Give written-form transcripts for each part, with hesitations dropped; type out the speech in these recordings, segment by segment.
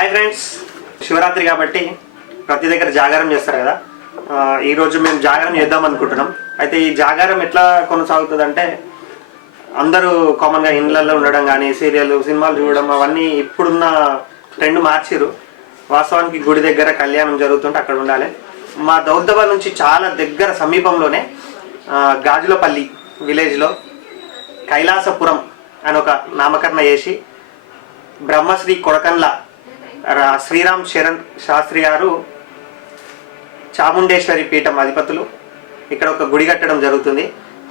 Hi friends, Shivaratri కాబట్టి ప్రతి దగ్గర జాగారం చేస్తారు కదా. ఈరోజు మేము జాగారం చేద్దాం అనుకుంటున్నాం. అయితే ఈ జాగారం ఎట్లా కొనసాగుతుంది అంటే, అందరూ కామన్గా ఇళ్ళల్లో ఉండడం కానీ, సినిమాలు చూడడం, అవన్నీ ఇప్పుడున్న ట్రెండ్ మార్చిరు. వాస్తవానికి గుడి దగ్గర కళ్యాణం జరుగుతుంటే అక్కడ ఉండాలి. మా దౌద్దబ నుంచి చాలా దగ్గర సమీపంలోనే గాజులపల్లి విలేజ్లో కైలాసపురం అని ఒక నామకరణ చేసి బ్రహ్మశ్రీ కొడకండ్ల శ్రీరామ్ శరణ్ శాస్త్రి గారు చాముండేశ్వరి పీఠం అధిపతులు ఇక్కడ ఒక గుడి కట్టడం జరుగుతుంది.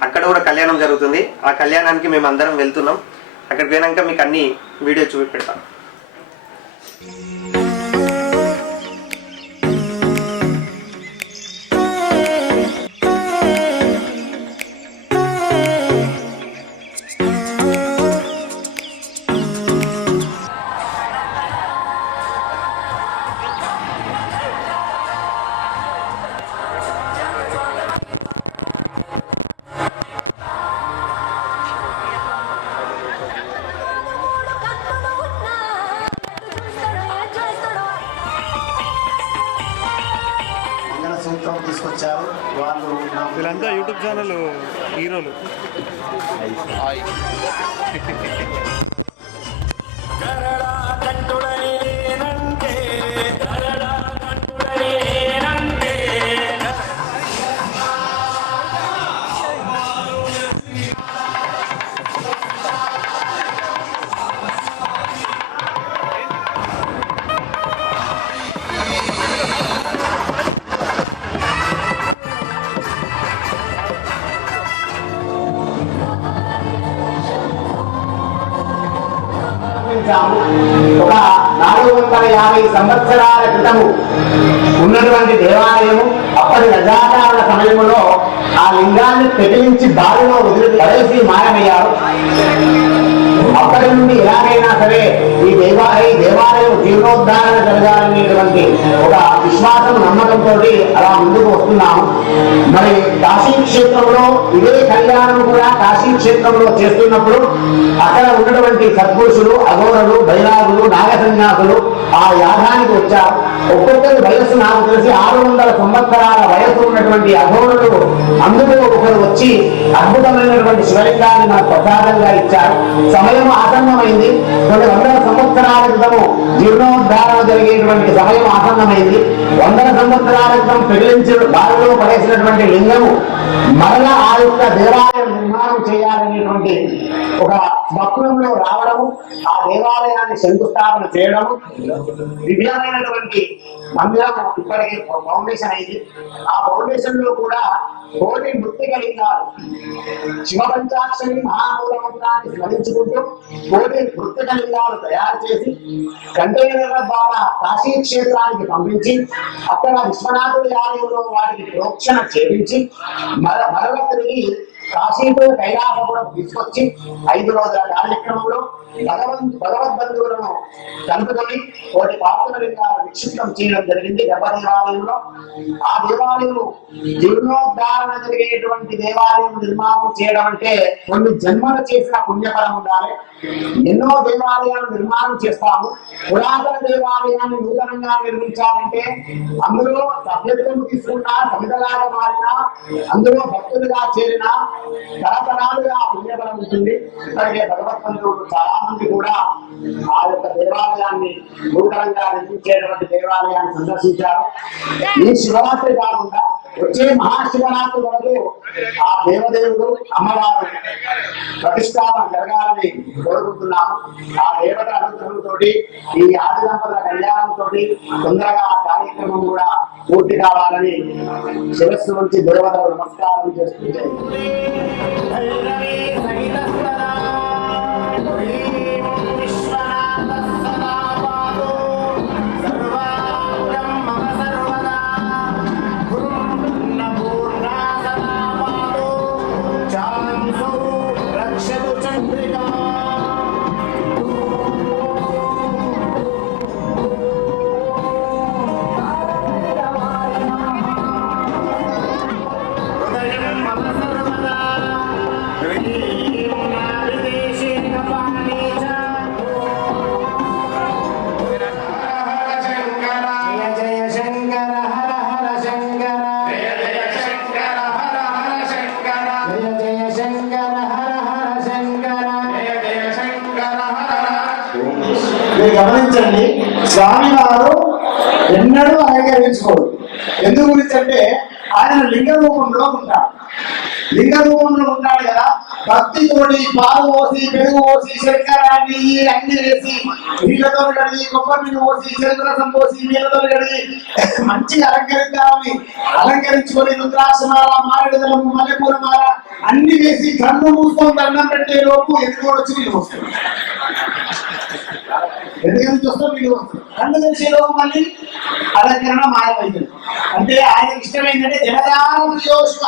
అక్కడ కూడా కళ్యాణం జరుగుతుంది. ఆ కళ్యాణానికి మేము అందరం వెళ్తున్నాం. అక్కడికి పోయినాక మీకు అన్ని వీడియో చూపెడతాం. తీసుకొచ్చారు వాళ్ళు. వీళ్ళంతా యూట్యూబ్ ఛానల్ హీరోలు. ఒక 450 సంవత్సరాల క్రితము ఉన్నటువంటి దేవాలయము. అప్పటి రజాకారుల సమయంలో ఆ లింగాన్ని పెకిలించి బావిలో వదిలి పడేసి మాయమయ్యారు. అప్పటి నుండి ఎలాగైనా సరే ఈ దేవాలయం జీర్ణోద్ధారణ జరగాలనేటువంటి ఒక విశ్వాసం, నమ్మకంతో అలా ముందుకు వస్తున్నాము. మరి కాశీ క్షేత్రంలో ఇదే కళ్యాణం కూడా కాశీ క్షేత్రంలో చేస్తున్నప్పుడు అక్కడ ఉన్నటువంటి సద్పురుషులు, అఘోరలు, బైరాగులు, నాగ సన్యాసులు ఆ యాగానికి వచ్చారు. ఒక్కొక్కరి వయస్సు నాకు తెలిసి 600 సంవత్సరాల వయస్సు ఉన్నటువంటి అఘోరులు అందులో ఒకరు వచ్చి అద్భుతమైనటువంటి శివలింగాన్ని మనకు ప్రసాదంగా ఇచ్చారు. సమయం ఆసన్నమైంది. కొన్ని 100 సంవత్సరాల క్రితము జీర్ణోద్ధారణ జరిగేటువంటి సమయం ఆసన్నమైంది. 100 సంవత్సరాల క్రితం పెగిలించి బావిలో పడేసినటువంటి లింగము మరలా ఆ యొక్క దేవాలయం నిర్మాణం చేయాలనేటువంటి ఒక భక్తులంలో రావడము, ఆ దేవాలయాన్ని శంకుస్థాపన చేయడము, దివ్యమైనటువంటి మందిరం ఇప్పటికీ ఫౌండేషన్ అయింది. ఆ ఫౌండేషన్ లో కూడా కోటి మృత్తిక లింగాలు, శివ పంచాక్షరి మహామూలమంత్రాన్ని స్మరించుకుంటూ కోటి మృత్తిక లింగాలు తయారు చేసి కంటైనర్ల ద్వారా కాశీ క్షేత్రానికి పంపించి అక్కడ విశ్వనాథుడి ఆలయంలో వాటికి ప్రోక్షణ చేయించి మరల తిరిగి కాశీతో కైలాసపురం తీసుకొచ్చి 5 రోజుల కార్యక్రమంలో భగవద్బంధువులను కలుపుకొని కోటి పాత్ర లింగాలు నిక్షిప్తం చేయడం జరిగింది దేవాలయంలో. ఆ దేవాలయం జీర్ణోద్ధారణ జరిగేటువంటి దేవాలయం నిర్మాణం చేయడం అంటే కొన్ని జన్మలు చేసిన పుణ్యఫలం ఉండాలి. ఎన్నో దేవాలయాలు నిర్మాణం చేస్తాము. పురాతన దేవాలయాన్ని నూతనంగా నిర్మించాలంటే అందులో సభ్యత్వం తీసుకున్నా, సమితలాగా మారినా, అందులో భక్తులుగా చేరినా తరతరాలుగా పుణ్యఫలం ఉంటుంది. ఇప్పటికే భగవద్బంధువులు చాలా మంది కూడా ఆ యొక్క దేవాలయాన్ని నూతనంగా నిర్మించేటువంటి దేవాలయాన్ని సందర్శించారు. ఈ శివరాత్రి కాకుండా వచ్చే మహాశివరాత్రి వరకు ఆ దేవదేవుడు అమ్మవారు ప్రతిష్టాపన జరగాలని కోరుకుంటున్నాము. ఆ దేవత అనుగ్రహంతో ఈ ఆది దంపతుల కళ్యాణంతో తొందరగా ఆ కార్యక్రమం కూడా పూర్తి కావాలని శిరస్సు నుంచి దేవతలు నమస్కారం చేస్తుంటే మీరు గమనించండి, స్వామివారు ఎన్నడూ అలంకరించుకోరు. ఎందు గురించి అంటే ఆయన లింగ రూపంలో ఉంటాడు. లింగ రూపంలో ఉంటాడు కదా, భక్తితోటి పాలు పోసి పెరుగు పోసి శంకరాన్ని అన్ని వేసి నీళ్ళతో కడిగి కొబ్బరి నీళ్ళు పోసి చెరుకు రసం పోసి నీళ్ళతో కడిగి మంచిగా అలంకరించుకొని రుద్రాక్షమాల మారేడుదలము మల్లెపూల మాల అన్ని వేసి కన్ను మూసుకొని దండం పెట్టే లోపు ఎందుకు వచ్చి నీళ్ళు వస్తుంది. ఎందుకంటే చూస్తాం నీళ్ళు వస్తుంది. కన్ను తెలిసే లోపు మళ్ళీ అలంకరణ మాయమైంది. అంటే ఆయన ఇష్టమైందంటే జనదానం యోషువ,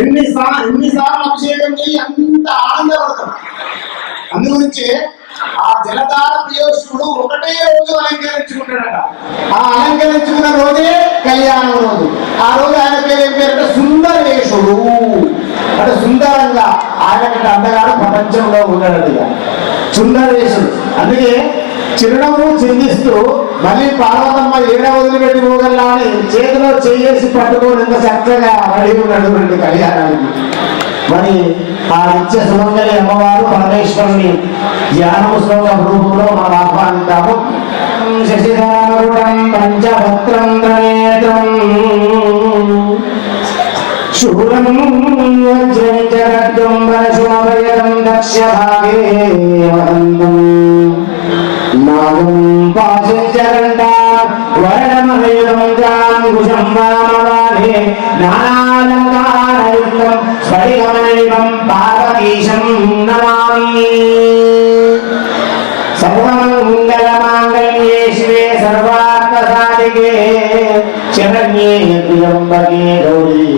ఎన్నిసార్లు అభిషేకం చేయి అంత ఆనందపడతాం. అందుగురించి ఆ జలధార ప్రియోషుడు ఒకటే రోజు అలంకరించుకుంటాడట. ఆ అలంకరించుకున్న రోజే కళ్యాణం రోజు. ఆ రోజు ఆయన పేరు ఏం పేరంటే సుందరేశుడు. అంటే సుందరంగా ఆయనకంటే అందగాడు ప్రపంచంలో ఉన్నాడు సుందరేశుడు. అందుకే చిరునవ్వు చిందిస్తూ మళ్ళీ పార్వతమ్మ ఏడ వదిలిపెట్టి పోగల్లా అని చేతిలో చేసి పట్టుకొని ఎంత చక్కగా రెడీ ఉన్నాడు రెండు కళ్యాణానికి. మరి ఆ నిత్య సుమంగళి అమ్మవారు పరమేశ్వరుని ధ్యానోత్సవ రూపంలో మనం ఆహ్వానిద్దాము. శశిధారుడం పంచభద్రం త్రినేత్రం శూలం వజ్రం జగద్గం వరశుభయం దక్షభాగే వదంతం నాగం పాశంచరండా వరణమహయుధం జాంగుశం వామవాహే నానాలంకారయుక్తం స్ఫటికమణిం పార్వతీశం నమామి. సర్వమంగళమాంగళ్యే శివే సర్వార్థసాధికే శరణ్యే త్ర్యంబకే గౌరీ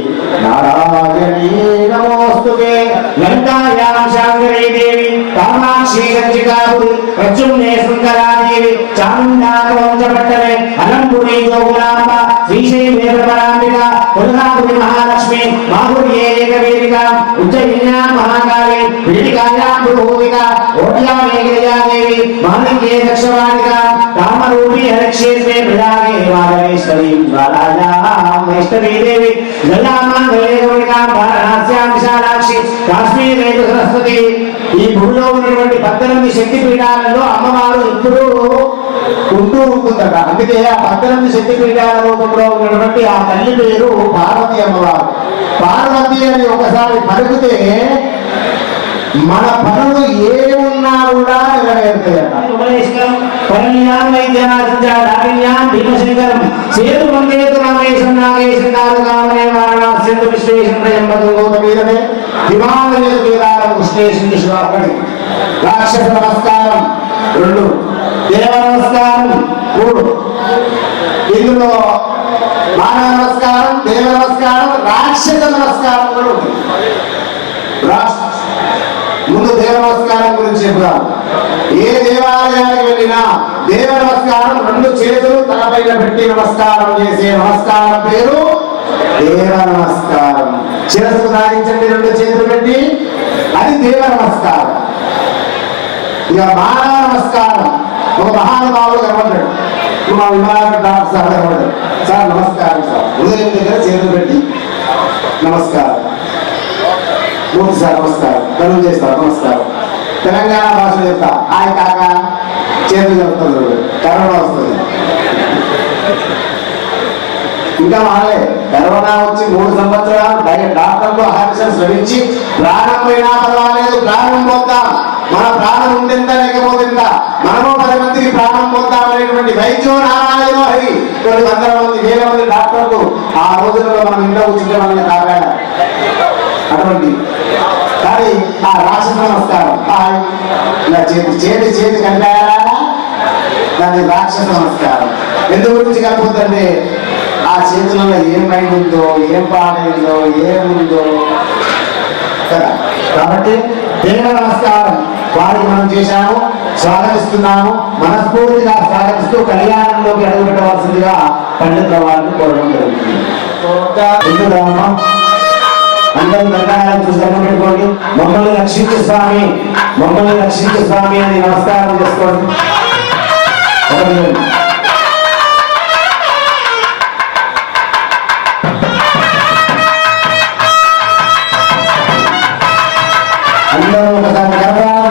నారాయణీ నమోస్తుతే. లంకాయాం శాంకరీ దేవి కామాక్షి గంజికాపురి ప్రద్యుమ్నే సుందరాదేవి చాముండాకవంశపట్టణే అలంపురి గోకులాంబ శ్రీశైలే పరాంబిక కొల్హాపురి మహాలక్ష్మి మాధుర్యే ఏకవేదిక ఉజ్జయిన్యా మహాకాళి వేదికాయా పురోహిక ఓట్యా మేఘయాదేవి మాణిక్యే దక్షవాణిక కామరూపి హరక్షేత్రే ప్రయాగే మాధవేశ్వరీ జ్వాలాయాం వైష్ణవీదేవి గల్లామాంగళేగౌళికా వారణాస్యాం విశాలాక్షి కాశ్మీరే సరస్వతి. ఈ భూమిలో ఉన్నటువంటి 18 శక్తి పీఠాలలో అమ్మవారు ఇప్పుడు ఉంటూ ఉంటుందట. అందుకే ఆ 18 శక్తి పీఠాల రూపంలో ఉన్నటువంటి ఆ తల్లి పేరు పార్వతి అమ్మవారు. పార్వతి అని ఒకసారి పలుకుతే మన పనులు ఏ ఉన్నా కూడా నెరవేరుతాయట. చేతు మందేతు నాగేశం నాగేశం నాగేశం విశ్వేశం మీదనే హిమాలయ వేదాలం కృష్ణేశం విశ్వాకడి. రాక్షస నమస్కారం 2, దేవ నమస్కారం 3. ఇందులో మానవ నమస్కారం, దేవ నమస్కారం, రాక్షస నమస్కారం కూడా ఉంటుంది. ముందు దేవ నమస్కారం గురించి చెప్తాం. ఏ దేవాలయానికి వెళ్ళినా దేవ నమస్కారం 2 చేతులు తలపైన పెట్టి నమస్కారం చేసే నమస్కారం పేరు దేవ నమస్కారం. శిరస్సు సాగించండి 2 చేతులు పెట్టి, అది దేవ నమస్కారం. ఇక మానవ నమస్కారం ఒక మహానుభావుడు కనబడ్డాడు. మా విమానాలు డాక్టర్ సార్ కనబడ్డాడు. సార్ నమస్కారం సార్. హృదయం దగ్గర చేతులు పెట్టి నమస్కారం. మూర్తి సార్ నమస్కారం. కనులు చేస్తారు నమస్కారం. తెలంగాణ భాషలో చెప్తా హాయ్ కాక చేతులు చెప్తుంది. కరోనా వస్తుంది. ఇంకా మాలే కరోనా వచ్చి 3 సంవత్సరాలు డాక్టర్లు ఆఫీసర్స్ లభించి ప్రాణం పోయినా పర్వాలేదు, ప్రాణం పోతాం, మన ప్రాణం ఉండిందా లేకపోతుందా, మనము 10 మందికి ప్రాణం పోతాం అనేటువంటి వైద్యం నారాయణ హరి కొన్ని వందల మంది 1000 మంది డాక్టర్లు ఆ రోజుల్లో మనం ఇంట్లో కూర్చుంటే మనల్ని కాపాడారు. అటువంటి కానీ ఆ రాక్షస నమస్కారం ఇలా చేతి కలిపారా, దాన్ని రాక్షస నమస్కారం. ఎందు గురించి కలిపోతుందంటే ఆ చేతులలో ఏం మైండ్ ఉందో, ఏం పాడైందో, ఏముందో కదా. కాబట్టి దేవ నమస్కారం వారికి మనం చేశాము, స్వాగతిస్తున్నాము. మనస్ఫూర్తిగా స్వాగతిస్తూ కళ్యాణంలోకి అడుగుపెట్టవలసిందిగా పండితుల వారిని కోరడం జరుగుతుంది. అందరూ దండాలను చూసి దండం పెట్టుకోండి. మమ్మల్ని రక్షించు స్వామి, మమ్మల్ని రక్షించు స్వామి అని నమస్కారం చేసుకోండి. అందరూ ఒకసారి కరతాళ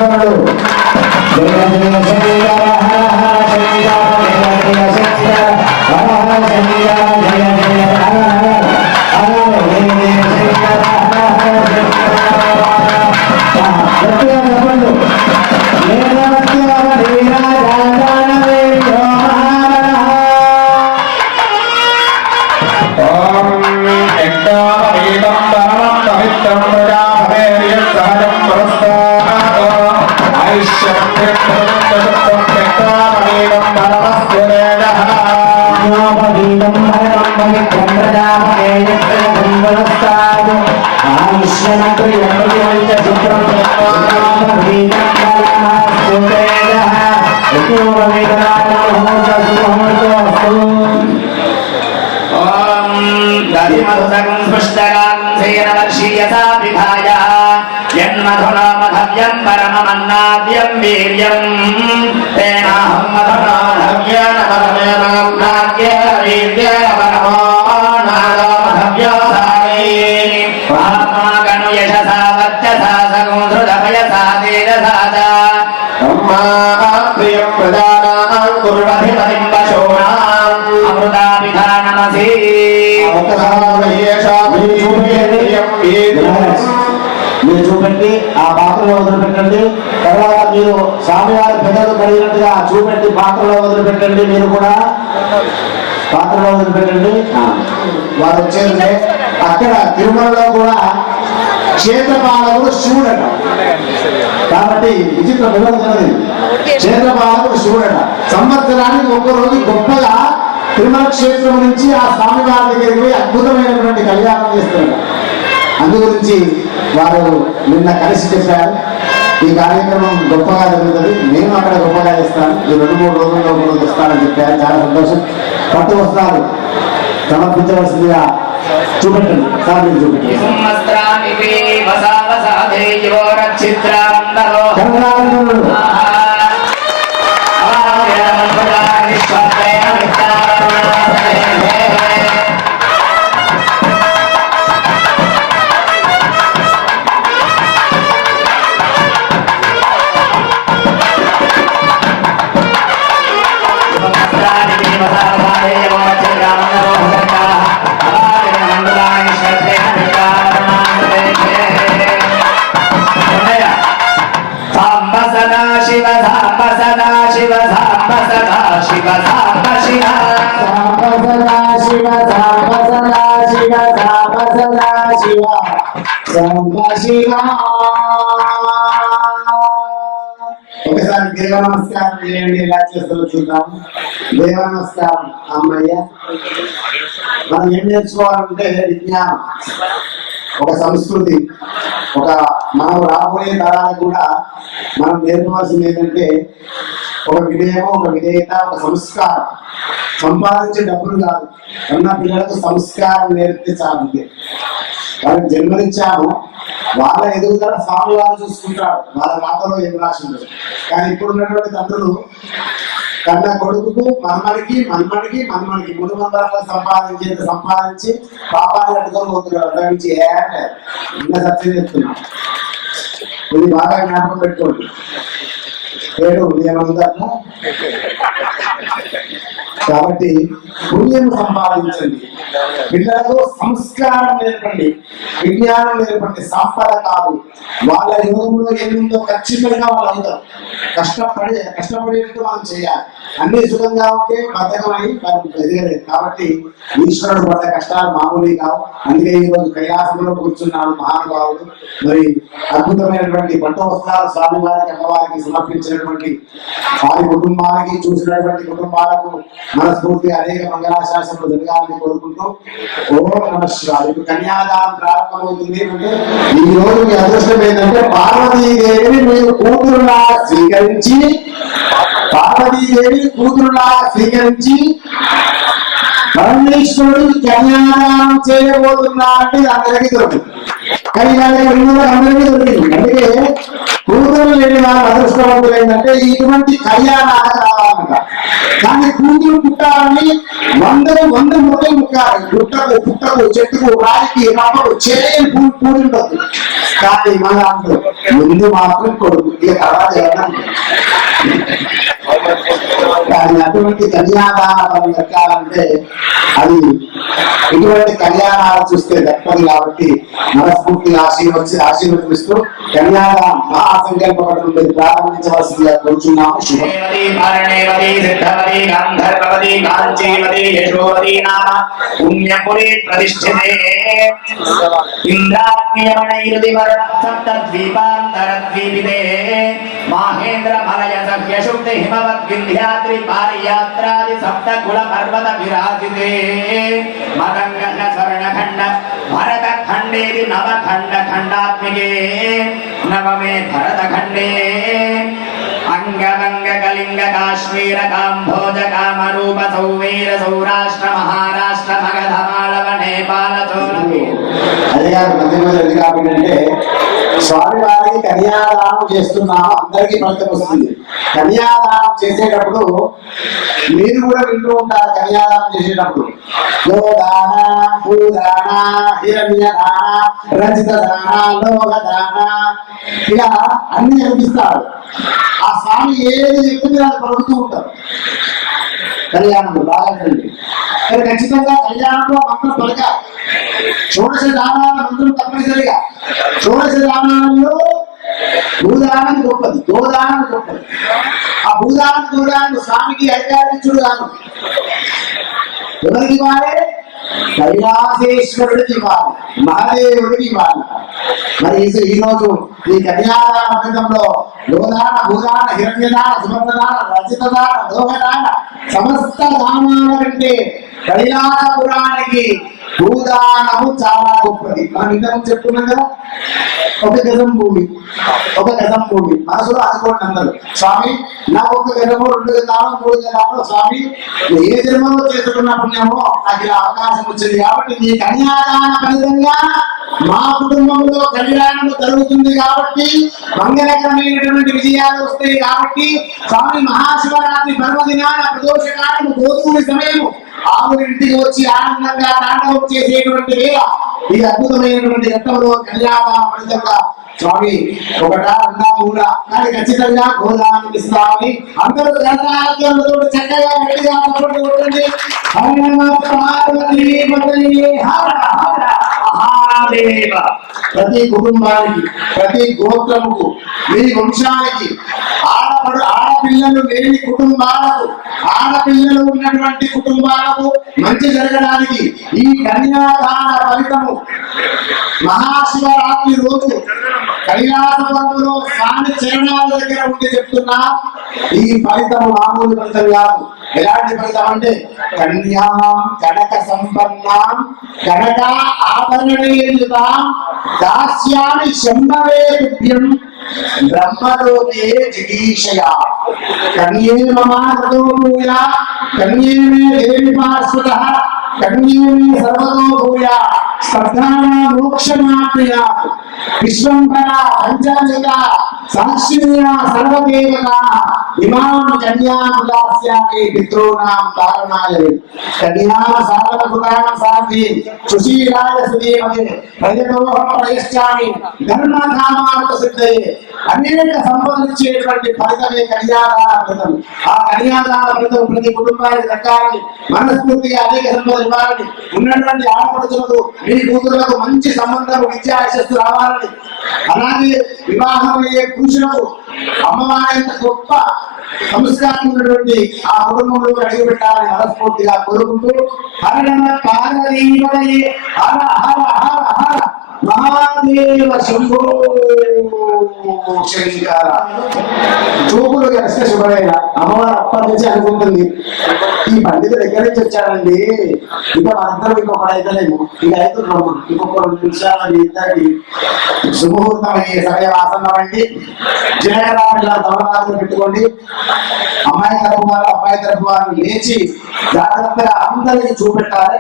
यन्मधुना मधव्यं परममन्नाद्यं वीर्यं तेनाहं मधुना मधव्येन परमेन नाद्येन वीर्येन परमो नादो मधव्योसानि महात्मागणु यशसा वर्चसा सगुंधृतपयसा तेजसा च ब्रह्मा प्रियं प्रदानां कुर्वधिपतिं पशूनाम् अमृताभिधानमसि మీరు చూపెట్టి ఆ పాత్రలో వదిలిపెట్టండి. తర్వాత మీరు స్వామివారి పెద్దలు కలిగినట్టుగా చూపెట్టి పాత్రలో వదిలిపెట్టండి. మీరు కూడా పాత్రలో వదిలిపెట్టండి. వారు వచ్చేస్తే అక్కడ తిరుమలలో కూడా క్షేత్రపాలకుడు శివుడట. కాబట్టి విచిత్ర పిల్లలు క్షేత్రపాలకుడు శివుడట. సంవత్సరానికి ఒక్కరోజు గొప్పగా తిరుమల క్షేత్రం నుంచి ఆ స్వామివారి దగ్గరికి పోయి అద్భుతమైనటువంటి కళ్యాణం చేస్తున్నారు. అందు గురించి వారు నిన్న కలిసి చెప్పారు ఈ కార్యక్రమం గొప్పగా జరుగుతుంది, నేను అక్కడ గొప్పగా చేస్తాను, ఈ 2-3 రోజుల్లో వస్తానని చెప్పారు. చాలా సంతోషం. పట్టు వస్త్రాలు సమర్పించవలసిందిగా చూపెట్టండి. సార్ మీరు చూపెట్టండి. ఒకసారి దేవ నమస్కారం చేయండి. ఎలా చేస్తారో చూద్దాం. దేవ నమస్కారం. అమ్మయ్య, మనం ఏం నేర్చుకోవాలంటే విజ్ఞానం, ఒక సంస్కృతి, మనం రాబోయే తరాలకు కూడా మనం నేర్పవలసింది ఏంటంటే ఒక వినయము, ఒక విధేయత, ఒక సంస్కారం. సంపాదించే డబ్బులు కాదు, ఉన్న పిల్లలకు సంస్కారం నేర్పితే చాలంతే. వాళ్ళకి జన్మనిచ్చాము, వాళ్ళ ఎదుగుదల స్వామి వారు చూసుకుంటాడు, వాళ్ళ రాతలో ఏం రాసి ఉండదు. కానీ ఇప్పుడు ఉన్నటువంటి తండ్రులు కన్నా కొడుకుకు మన్మడికి 300 సంపాదించి పాపాలు కట్టుకొని పోతున్నారు. అంతరించి ఇంకా సత్యం చెప్తున్నాం. ఇది బాగా జ్ఞాపకం పెట్టుకోండి. ఏమంటారా? కాబట్టి పుణ్యం సంపాదించండి, పిల్లలకు సంస్కారం నేర్పండి, విజ్ఞానం నేర్పండి. సంపద కాదు, వాళ్ళ యోగంలో ఏముందో ఖచ్చితంగా వాళ్ళు అవుతారు. కష్టపడేట్టు మనం చేయాలి. అన్ని సుఖంగా ఉంటే బద్ధకమై ఎదగలేదు. కాబట్టి ఈశ్వరుడు పడ్డ కష్టాలు మామూలు కావు. అందుకే ఈ రోజు కైలాసంలో కూర్చున్నాడు మహానుభావుడు. మరి అద్భుతమైనటువంటి పట్టు వస్త్రాలు స్వామివారికి అమ్మవారికి సమర్పించినటువంటి వారి కుటుంబానికి, చూసినటువంటి కుటుంబాలకు మనస్ఫూర్తిగా అనేక మంగళాశాసనలు జరగాలని కోరుకుంటూ ఓం నమః శివాయ. ఇప్పుడు కన్యాదానం ప్రారంభమవుతుంది. అంటే ఈ రోజు మీ అదృష్టం ఏంటంటే పార్వతీదేవిని మీరు కూతురులా స్వీకరించి పరమేశ్వరుడు కన్యాదానం చేయబోతున్నారంటే అందరికీ దొరుకుతుంది. కానీ అందరికీ దొరికింది. అందుకే కూతురు లేని వారు అదృష్టవంతులు ఏంటంటే ఇటువంటి కళ్యాణాలు రావాలంట. కానీ కూతురు పుట్టాలని 100 మొక్కలు ముక్కాలి. పుట్టకు చెట్టుకు రాయికి రమ్మకు చేయని పూడి ఉండదు. కానీ మన దాంట్లో ముందు మాత్రం కొడుకు, ఇక తర్వాత కానీ అటువంటి కళ్యాణాలను దక్కాలంటే అది ఇటువంటి కళ్యాణాలు చూస్తే దక్కదు. కాబట్టి మనస్ఫూర్తిగా ఆశీర్వదిస్తూ కళ్యాణ మహాసంకల్పం ప్రారంభించవలసిందిగా కోరుచున్నాము. మహేంద్ర మలయ సఖ్య శుక్తి హిమ हिमवद्विन्ध्याद्रि पारियात्रादि सप्तकुल पर्वत विराजिते मदङ्गन स्वर्णखण्ड भरतखण्डेति नवखण्ड खण्डात्मिके नवमे भरतखण्डे अंगदंग कलिंग काश्मीर काम्भोज कामरूप सौवीर सौराष्ट्र महाराष्ट्र मगध मालव नेपाल चोलवी అదే గారు మధ్య కాబట్టి స్వామి వారికి కన్యాదానం చేస్తున్నాము, అందరికీ ఫలితం వస్తుంది. కన్యాదానం చేసేటప్పుడు మీరు కూడా వింటూ ఉంటారు. కన్యాదానం చేసేటప్పుడు గోదాన, భూదాన, హిరణ్యదాన, రజిత దాన, లోకదాన ఇలా అన్ని అనిపిస్తారు. ఆ స్వామి ఏది చెప్తుంది అది పలుకుతూ ఉంటారు. కళ్యాణంలో బాగా కానీ ఖచ్చితంగా కళ్యాణంలో మంత్రం పలకాలి. షోడశ దానాల మంత్రం తప్పనిసరిగా. షోడశ దానాలలో భూదానం గొప్పది, గోదానం గొప్పది. ఆ భూదానం గోదానం స్వామికి అధికారించుడు కాదు, ఎవరికి ఇవ్వాలి? కైలాసేశ్వరుడికి ఇవ్వాలి, మహాదేవుడికి ఇవ్వాలి. మరి ఈ రోజు ఈ కన్యాదాన గ్రంథంలో గోదాన, భూదాన, హిరణ్యదాన, సుభద్రదాన, రజితదాన, లోకదాన సమస్త దానాల కంటే కైలాసపురానికి భూదానము చాలా గొప్పది. మనం ఇంతకు చెప్తున్నాం కదా, ఒక గజం భూమి, ఒక గజం భూమి. మనసులో అనుకోండి అందరూ, స్వామి నాకు ఒక గజము, 2 గజాలు, 3 గజాలు, స్వామి ఏ జన్మలో చేసుకున్న పుణ్యమో నాకు ఇలా అవకాశం వచ్చింది కాబట్టి నీ కన్యాదాన ఫలితంగా మా కుటుంబంలో కళ్యాణం జరుగుతుంది కాబట్టి మంగళకరమైనటువంటి విజయాలు వస్తాయి కాబట్టి స్వామి మహాశివరాత్రి పర్వదినాన ప్రదోషకాలం గోధుమల సమయం ఆవులింటికి వచ్చి ఆనందంగా తాండవం చేసేటువంటి వేళ ఈ అద్భుతమైనటువంటి ఘట్టంలో కళ్యాణ ఫలితంగా స్వామి 1, 2, 3 కానీ ఖచ్చితంగా గోదానం ఇస్తామని అందరూ గ్రంథాలతో చక్కగా గట్టిగా కొట్టండి. ప్రతి కుటుంబానికి, ప్రతి గోత్రముకు, మీ వంశానికి, ఆడపిల్లలు లేని కుటుంబాలకు, ఆడపిల్లలు ఉన్నటువంటి కుటుంబాలకు మంచి జరగడానికి ఈ కన్యాదాన ఫలితము మహాశివరాత్రి రోజు కైలాసపురంలో స్వామి చరణాల దగ్గర ఉండి చెప్తున్నా. ఈ ఫలితము మామూలు ఫలితం కాదు. ఎలాంటి ఫలితం అంటే కన్యా కనక సంపన్నాం కనక ఆభరణీయుతాం దాస్యామి శంభవే తుభ్యం బ్రహ్మలోకే జిగీషయా కన్యే మమానతో భూయా కన్యే మే దేవి పార్శ్వతః కన్యే మే సర్వతో భూయా స్పర్ధాన మోక్షమాప్యా విశ్వంభర పంచాలిక సాక్షిణ్యా సర్వదేవత ఇమాం కన్యాం దాస్యామి పితॄణాం తారణాయ కన్యా సాధన పురాణ సాధి సుశీలాయ సుదేవతే ప్రజతోహం ప్రయశ్చామి ధర్మధామార్థ సిద్ధయే అనేక సంపాదించేటువంటి ఫలితమే కన్యాదాన వ్రతం. ఆ కన్యాదాన వ్రతం ప్రతి కుటుంబానికి దక్కాలని, మనస్ఫూర్తిగా అనేక సంపదలు ఇవ్వాలని, ఉన్నటువంటి ఆడపడుచులకు మీ కూతురులకు మంచి సంబంధం, విద్యా యశస్సు రావాలని, అలాగే వివాహం అయ్యే పురుషులకు అమ్మవారి గొప్ప సంస్కారం ఉన్నటువంటి ఆ కుటుంబంలో అడుగు పెట్టాలని మనస్ఫూర్తిగా కోరుకుంటూ హర నమ పార్వతీపతయే హర హర హర హర మహాదేవ శంభో శంకర. చూపులు కలిస్తే శుభమైన అమ్మవారు అప్పటి నుంచి అనుకుంటుంది, ఈ పండితుడు దగ్గర నుంచి వచ్చాడండి, ఇక మనందరం ఇంకొకడైతలేము, ఇక అవుతున్నాము, ఇంకొక 2 నిమిషాలు ఇద్దరికి శుభముహూర్తం అయ్యే సమయం ఆసన్నమండి. జయరామిలా తమరాజులు పెట్టుకోండి. అమ్మాయి తరపు వారు, అబ్బాయి తరపు వారు లేచి జాగ్రత్తగా అందరికి చూపెట్టాలి.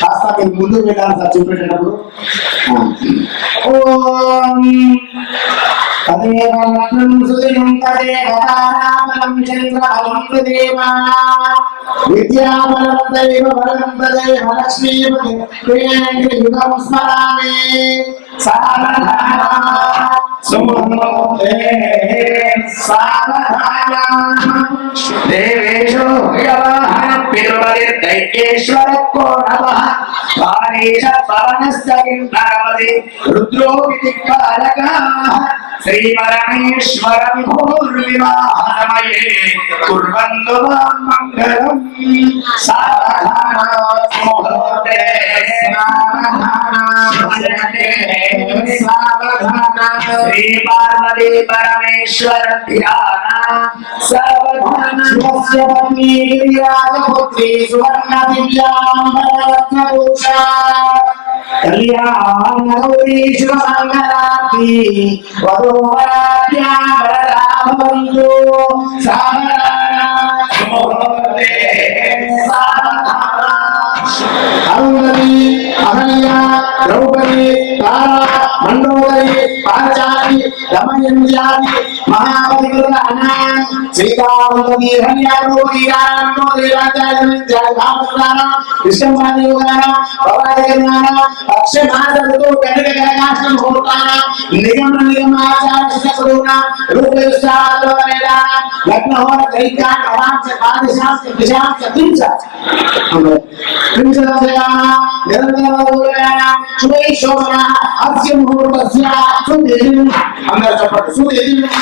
కాస్త మీరు ముందుకు వెళ్ళాలి సార్ చూపెట్టేటప్పుడు. ఓం తదేవ లగ్నం సుదినం తదేవ తారాబలం చంద్రబలం తదేవ విద్యాబలం తదేవ బలం తదేవ లక్ష్మీపతి యుగం స్మరామి సావధాన సుముహూర్తే సావధాన దేవేషు వ్యవహర పిరువలిర్దైత్యేశ్వరక్కో నమః పారీష పవనస్తకింధరవది రుద్రోపి దిక్పాలకాః శ్రీపరమేశ్వర విభోర్వివాహనమయే కుర్వంతు మాం మంగళం సావధాన ముహూర్తే సావధాన శ్రీ పార్వతీ పరమేశ్వర ధ్యాన సర్వధాన పుత్రి సువర్ణ దివ్యాంబరత్నభూష కళ్యాణ గౌరీ శుభమంగళాతి వధూవరాభవంతు అరుంధతి అహల్య ద్రౌపది తారా మండోదరి పాంచాలి దమయంత్యాది మహాబలికృత అనాన్ సీతావంతది హల్యాలో వీరాంతో దేవాచార్య జాగామృతాన విశ్వంపాది యోగాన భవాదిగణాన అక్షమాసరుతో కనక కనకాష్టం హోతాన నిగమ నిగమాచార్య స్వరూన రూపయుష్టాలోకనేన లగ్నహోర కైకాన్ అవాంశ పాదశాస్త్ర దిశాంశ త్రింశ త్రింశదశయాన నిరంతరమూలయాన శుభై శోభన అస్య ముహూర్తస్య సుదినం అందరూ చెప్పండి సుదినం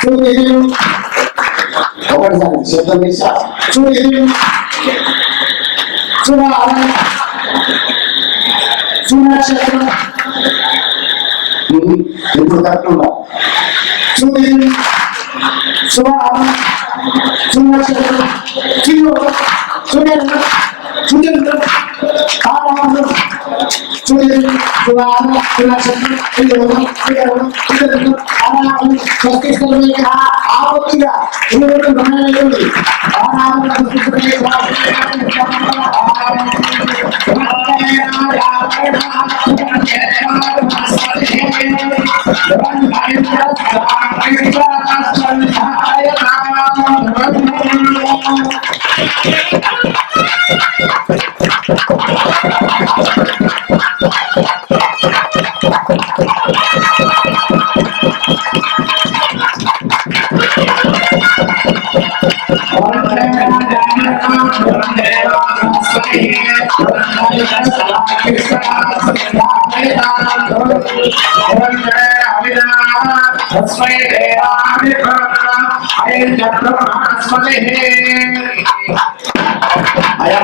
సుదినం ఒకటిసారి శబ్దం చేశా సుదినం శుభ సునక్షత్రం ఇప్పుడు కరెక్ట్ సుదినం శుభ సునక్షత్రం చిరు సురేంద్ర సురేంద్ర కాలాలు సురేంద్ర సువాన సునక్షత్రం సురేంద్ర సురేంద్ర సురేంద్ర కాలాలు స్వస్తిస్తమే ఆవతిగా సురేంద్ర బ్రహ్మదేవుడి కాలాలు అయం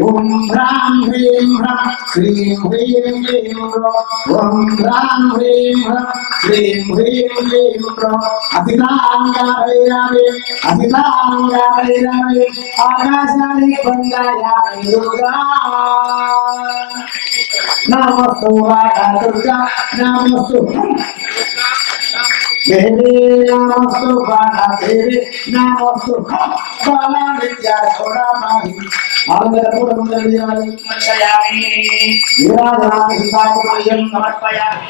ఓం హ్రాం హ్రీం హ్రం శ్రీం హ్రీం క్లీం ఓం హ్రాం హ్రీం హ్రం శ్రీం హ్రీం క్లీం అసితాంగా భైరవి ఆకాశాన్ని పొందాయామి దుర్గా నమస్తు దుర్గా నమస్తు దేవి నమస్తు దేవి నమస్తు బాలా విద్యా చూడమాయి ఆనందపూర్ణ ముందరియాలి విరాజామి సాయమయం సమర్పయామి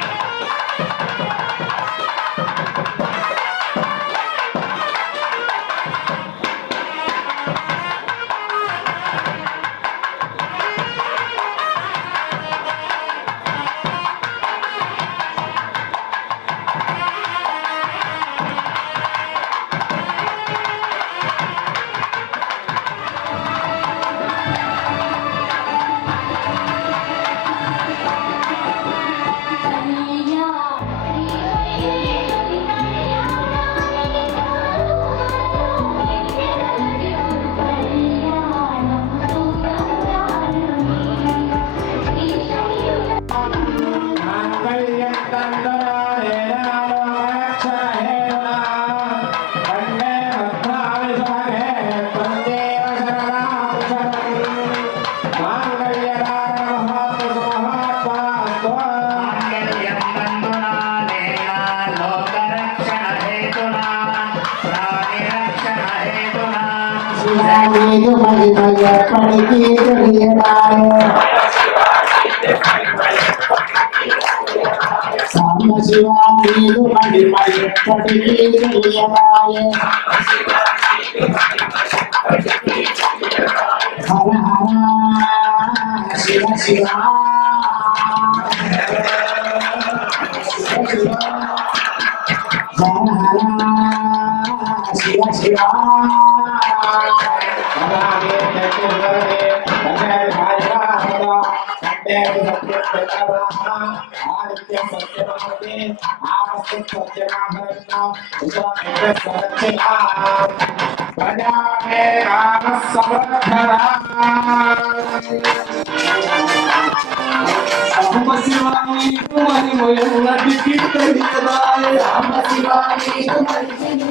ప్రజామే రామ సమర్థరా రామ శివాని మరి మొయన్నటి కీర్తనియదాయ రామ శివాని మరి